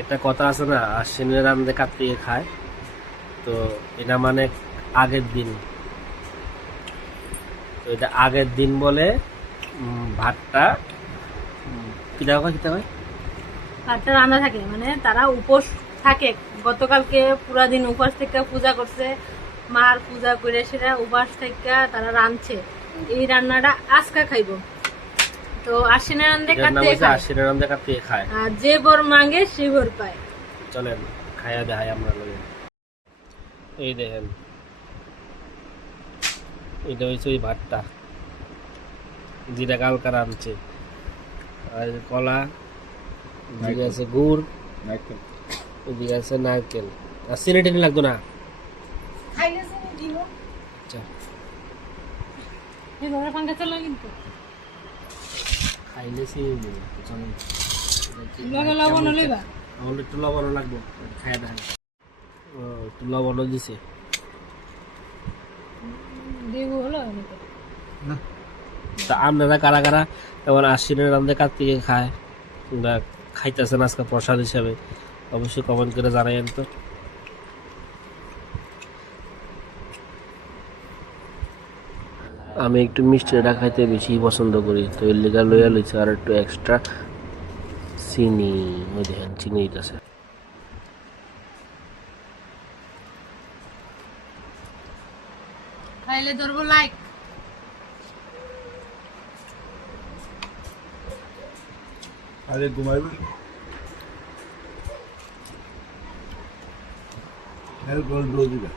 একটা কথা আছে না, আশ্বিনের রান্ধে কার্তিকে খায়। তো এটা মানে আগের দিন, তো এটা আগের দিন বলে ভাতটা কিটা হয় কিটা হয় ভাতটা রান্না থাকে, মানে তারা উপোস থাকে। গতকালকে পুরা দিন উপবাস থেকে পূজা করছে, মার পূজা করে সেটা উপবাস থেকে তারা রাঁধছে। এই রান্নাটা আজকে খাইব। তো আশ্বিনের রান্ধে এটার নাম কাটতে হচ্ছে আশ্বিনের রান্ধে কার্তিকে খায়। আর যে বর মাঙ্গে সে বর পায়। চলেন খাইয়া দেখাই আমরা লোক। এই দেখেন, এটা হচ্ছে ওই ভাতটা যেটা কালকা রাঁধছে। আর কলা, এদিকে আছে গুড়, এদিকে আছে নারকেল। আর চিনি টিনি লাগতো না। আচ্ছা, খাইলে চিনি দিব। চলেন লবণ লইবা? আমার একটু লবণও লাগবে, খাইয়া দেখাই। একটু লবণও দিছে। তা আপনারা কারা কারা এবার আশ্বিনের রান্ধে কার্তিকে খায় কিংবা খাইতেছেন আজকে প্রসাদ হিসাবে, অবশ্যই কমেন্ট করে জানাইন তো। আমি একটু মিষ্টিটা খাইতে বেশি পছন্দ করি, তো এর লেগে লইয়া লইছে আর একটু এক্সট্রা চিনি। ওই দেখেন চিনি দিতেছে। খাইলে ধরবো লাইক। আরে ঘুমাইবে গোল ডোজ দিবা।